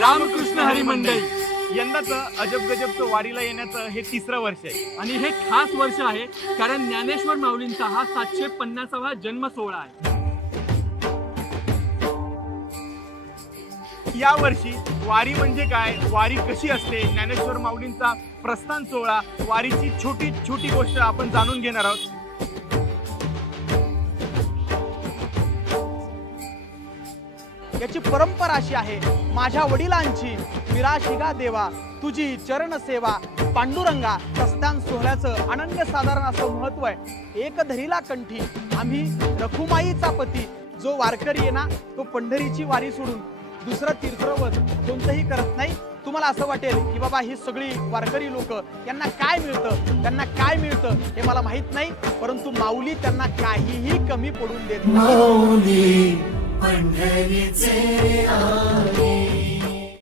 रामकृष्ण हरी मंडळी. यंदाचं अजब गजबचं वारीला येण्याचं हे 3रं वर्ष आहे आणि हे खास वर्ष आहे कारण ज्ञानेश्वर माऊलींचा हा 750वा जन्म सोहळा आहे. या वर्षी वारी म्हणजे काय, वारी कशी असते, ज्ञानेश्वर माऊलींचा प्रस्थान सोहळा, वारीची छोटी छोटी गोष्ट आपण जाणून घेणार आहोत. याची परंपरा अशी आहे, माझ्या वडिलांची विराशिगा देवा तुझी चरण सेवा पांडुरंगा. प्रस्थान सोहळ्याचं अनन्यसाधारण असं महत्व आहे. एक धरीला कंठी आम्ही रखुमाईचा पती. जो वारकरी आहे ना तो पंढरीची वारी सोडून दुसरं तीर्थव्रत कोणतंही करत नाही. तुम्हाला असं वाटेल की बाबा ही सगळी वारकरी लोक यांना काय मिळतं, त्यांना काय मिळतं हे मला माहित नाही, परंतु माऊली त्यांना काहीही कमी पडून देत नाही. पंढरीचे आले